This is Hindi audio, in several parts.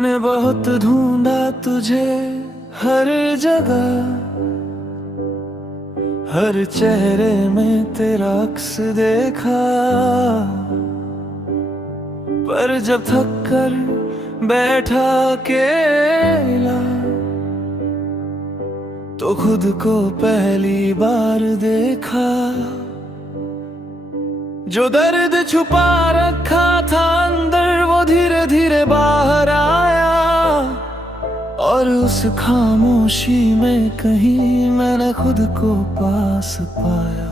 मैंने बहुत ढूंढा तुझे हर जगह, हर चेहरे में तेरा अक्स देखा, पर जब थक कर बैठा अकेला तो खुद को पहली बार देखा। जो दर्द छुपा रखा था अंदर वो धीरे धीरे बाहर आया, और उस खामोशी में कहीं मैंने खुद को पास पाया।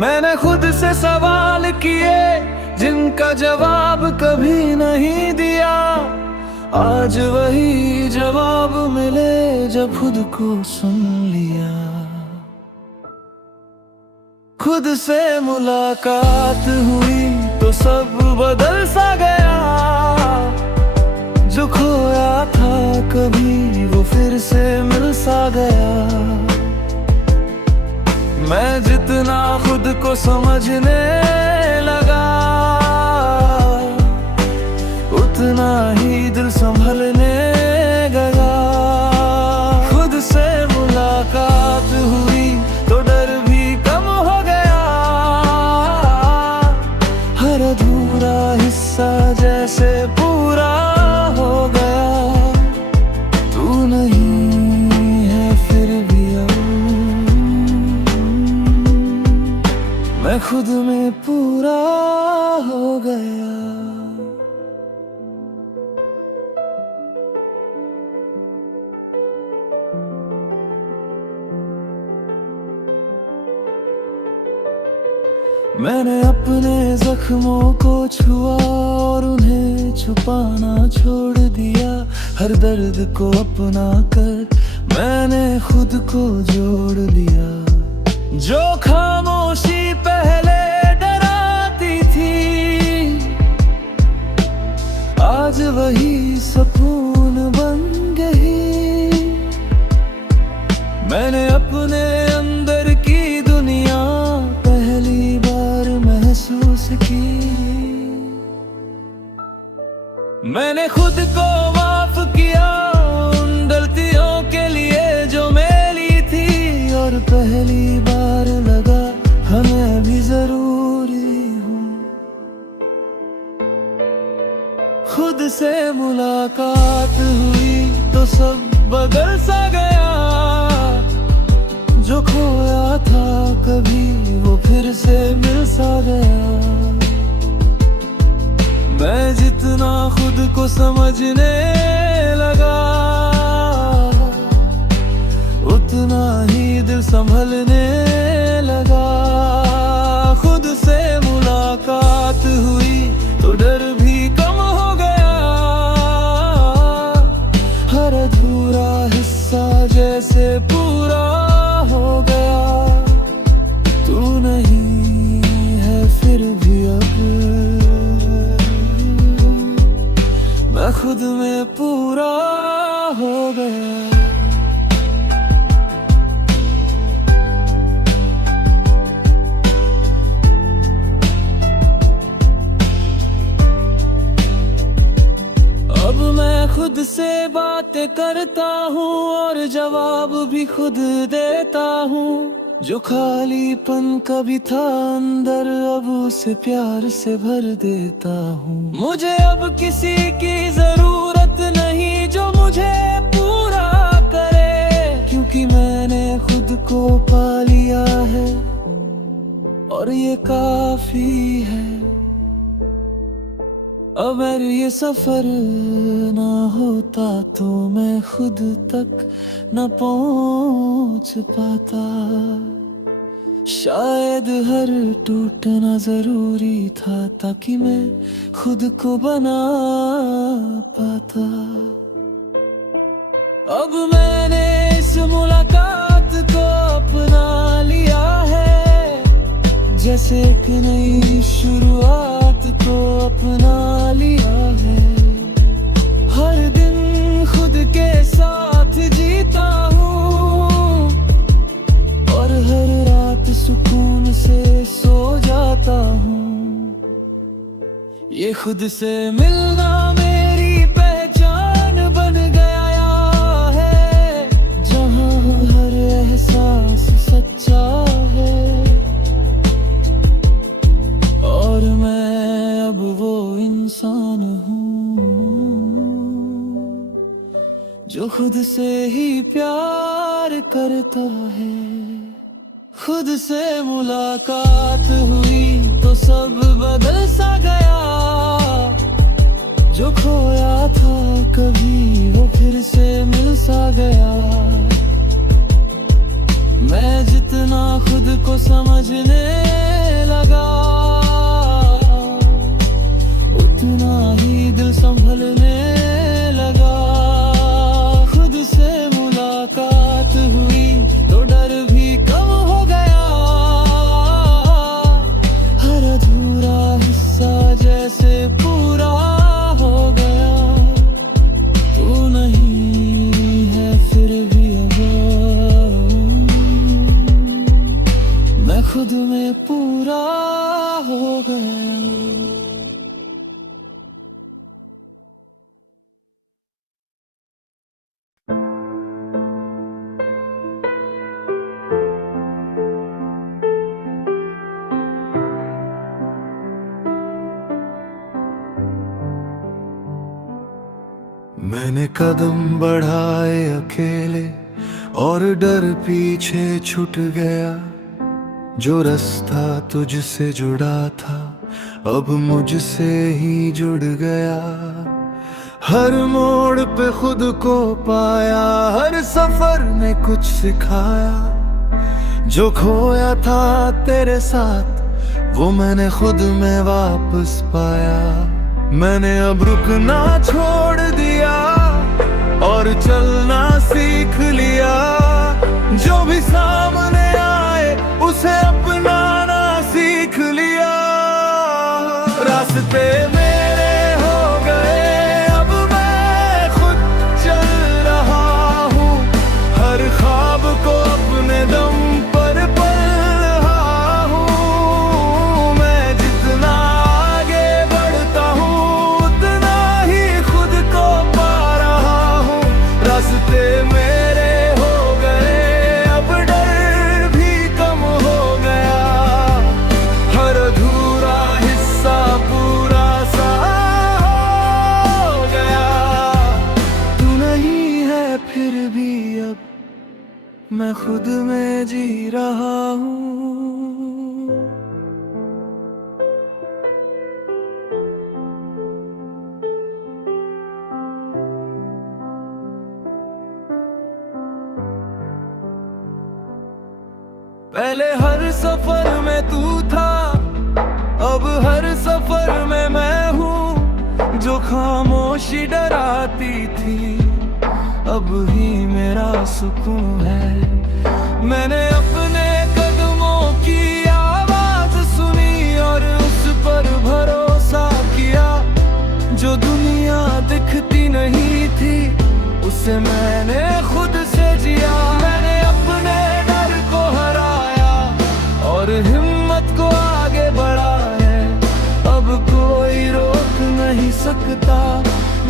मैंने खुद से सवाल किए जिनका जवाब कभी नहीं दिया, आज वही जवाब मिले जब खुद को सुन लिया। खुद से मुलाकात हुई तो सब बदल सा गया, जो खोया था कभी वो फिर से मिल सा गया। मैं जितना खुद को समझने लगा उतना ही दिल संभलने गया। खुद से मुलाकात हुई तो डर भी कम हो गया, हर अधूरा हिस्सा जैसे पूरा हो गया। तू नहीं है फिर भी अब मैं खुद में पूरा हो गया। मैंने अपने जख्मों को छुआ और उन्हें छुपाना छोड़ दिया। हर दर्द को अपना कर मैंने खुद को जोड़ लिया। जो खामोशी पहले डराती थी आज वही सुकून बन गई। मैंने अपने अंदर की दुनिया पहली बार महसूस की। मैंने खुद को माफ किया उन गलतियों के लिए जो मेरी थी, और पहली बार लगा हमें भी जरूरी हूँ। खुद से मुलाकात हुई तो सब बदल सा गया, जो खोया था कभी वो फिर से मिल सा गया। मैं जितना खुद को समझने लगा उतना ही दिल संभलने लगा। खुद से मुलाकात हुई तो डर भी कम हो गया, हर अधूरा हिस्सा जैसे पूरा हो गया। तू नहीं है फिर भी अब मैं खुद में पूरा हो गया। अब मैं खुद से बातें करता हूँ और जवाब भी खुद देता हूँ। जो खालीपन कभी था अंदर अब उसे प्यार से भर देता हूँ। मुझे अब किसी की जरूरत नहीं जो मुझे पूरा करे, क्योंकि मैंने खुद को पा लिया है और ये काफी है। अगर ये सफर ना होता तो मैं खुद तक न पहुंच पाता। शायद हर टूटना जरूरी था ताकि मैं खुद को बना पाता। अब मैंने इस मुलाकात को अपना लिया है, जैसे एक नई शुरुआत को अपना लिया है। हर दिन खुद के साथ जीता हूँ और हर रात सुकून से सो जाता हूँ। ये खुद से मिलना मेरे जो खुद से ही प्यार करता है। खुद से मुलाकात हुई तो सब बदल सा गया। जो खोया था कभी वो फिर से मिल सा गया। मैं जितना खुद को समझने लगा, उतना ही दिल संभलने लगा। खुद से मुलाकात हुई तो डर भी कम हो गया। हर अधूरा हिस्सा जैसे पूरा हो गया। तू नहीं है फिर भी अब मैं खुद में पूरा हो गया। मैंने कदम बढ़ाए अकेले और डर पीछे छूट गया। जो रास्ता तुझसे जुड़ा था अब मुझसे ही जुड़ गया। हर मोड़ पे खुद को पाया, हर सफर ने कुछ सिखाया। जो खोया था तेरे साथ वो मैंने खुद में वापस पाया। मैंने अब रुकना छोड़ दिया और चलना सीख लिया। जो भी सामने आए उसे अपनाना सीख लिया। रास्ते मेरे हो गए अब मैं खुद चल रहा हूँ। हर ख्वाब को अपने दम पर पल रहा हूँ। मैं जितना आगे बढ़ता हूँ उतना ही खुद को पा रहा हूँ। रास्ते मेरे हो गए अब डर भी कम हो गया। हर अधूरा हिस्सा पूरा सा हो गया। तू नहीं है फिर भी अब मैं खुद में जी रहा हूँ। पहले हर सफर में तू था, अब हर सफर में मैं हूँ। जो खामोशी डराती थी अब ही मेरा सुकून है। मैंने अपने कदमों की आवाज सुनी और उस पर भरोसा किया। जो दुनिया दिखती नहीं थी उसे मैंने खुद से जिया। मैंने अपने डर को हराया और हिम्मत को आगे बढ़ा है। अब कोई रोक नहीं सकता,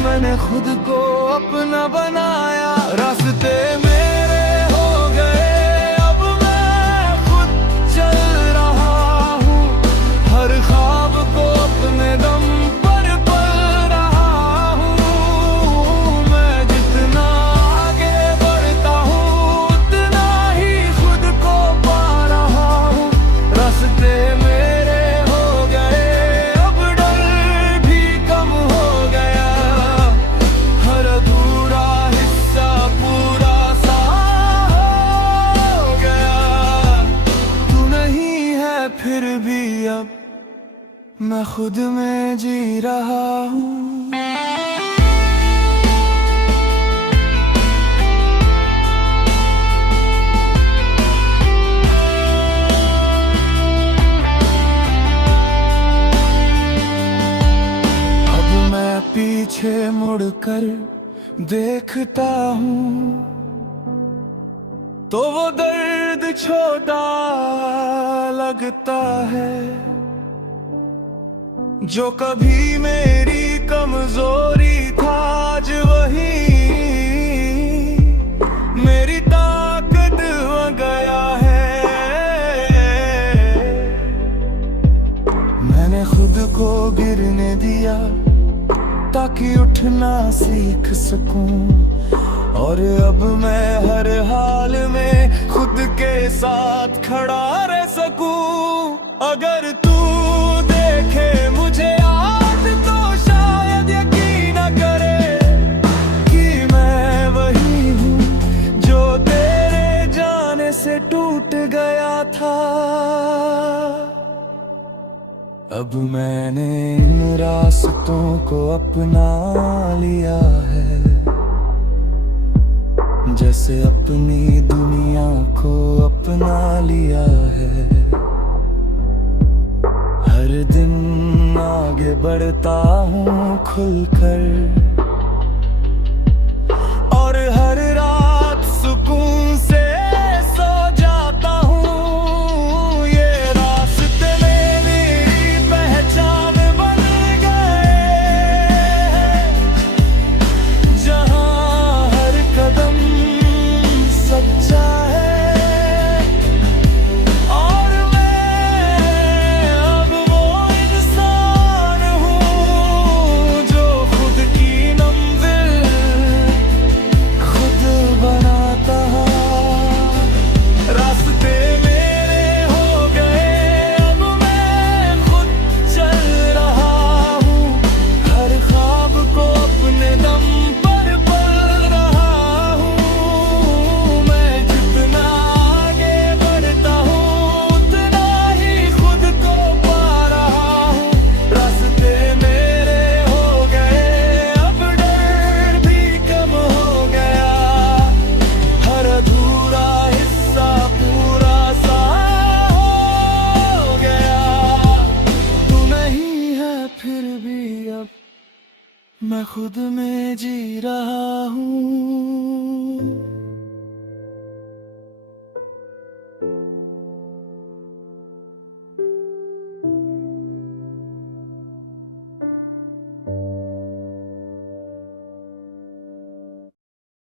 मैंने खुद को अपना बनाया। रास्ते मेरे हो गए अब मैं खुद चल रहा हूँ। हर ख्वाब को अपने दम पर पल रहा हूँ। मैं जितना आगे बढ़ता हूँ उतना ही खुद को पा रहा हूँ। रास्ते मेरे हो गए अब डर भी कम हो गया। हर अधूरा हिस्सा पूरा सा हो गया। तू नहीं है फिर भी अब मैं खुद में जी रहा हूँ। अब मैं पीछे मुड़कर देखता हूँ तो वो दर्द छोटा लगता है। जो कभी मेरी कमजोरी था आज वही मेरी ताकत बन गया है। मैंने खुद को गिरने दिया ताकि उठना सीख सकूं और अब मैं हर हाल में खुद के साथ खड़ा रह सकूं। अगर तू देखे मुझे आज तो शायद यकीन न करे कि मैं वही हूँ जो तेरे जाने से टूट गया था। अब मैंने इन रास्तों को अपना लिया है, जैसे अपनी दुनिया को अपना लिया है। हर दिन आगे बढ़ता हूँ खुलकर, और हर रात सुकून से सो जाता हूँ। ये रास्ते मेरी पहचान बन गए, जहाँ हर कदम सच्चा है। और मैं अब वो इंसान हूँ जो खुद की मंजिल खुद बनाता है। रास्ते मेरे हो गए, अब मैं खुद चल रहा हूँ। हर ख्वाब को अपने दम पर पल रहा हूँ। मैं जितना आगे बढ़ता हूँ उतना ही खुद को पा रहा हूँ। रास्ते मेरे हो गए, अब डर भी कम हो गया। हर अधूरा हिस्सा पूरा सा हो गया। तू नहीं है फिर भी अब मैं खुद में जी रहा हूँ।